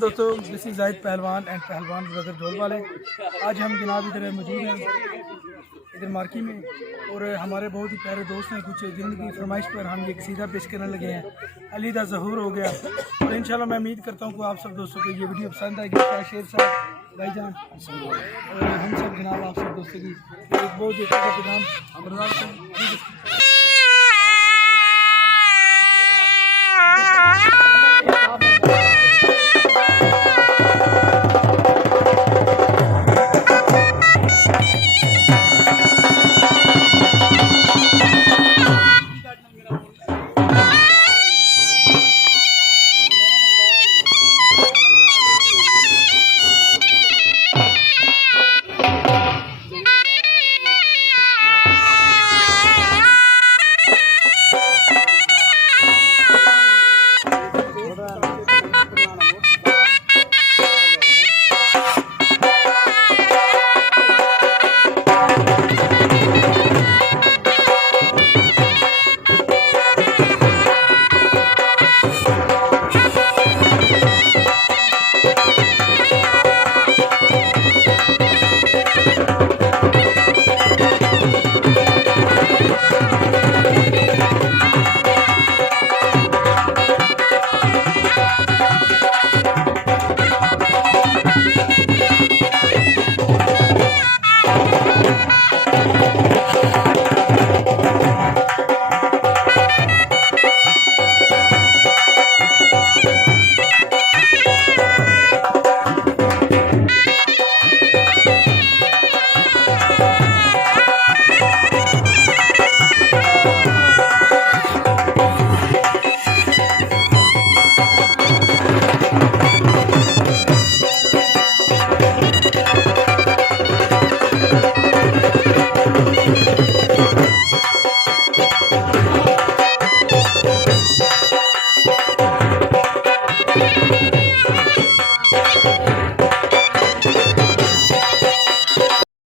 दोस्तों, दिस इज जाहिद पहलवान एंड पहलवान ब्रदर ढोल वाले। आज हम जनाब इधर मौजूद हैं इधर मार्की में, और हमारे बहुत ही प्यारे दोस्त हैं कुछ जिनकी फरमाइश पर हम ये कसीदा पेश करने लगे हैं। अलीदा ज़हूर हो गया, और इंशाल्लाह मैं उम्मीद करता हूँ कि आप सब दोस्तों को ये वीडियो पसंद आएगी। शेर साहब भाईजान और हम सब जनाब आप सब दोस्तों की एक बहुत ही अच्छा प्रोग्राम।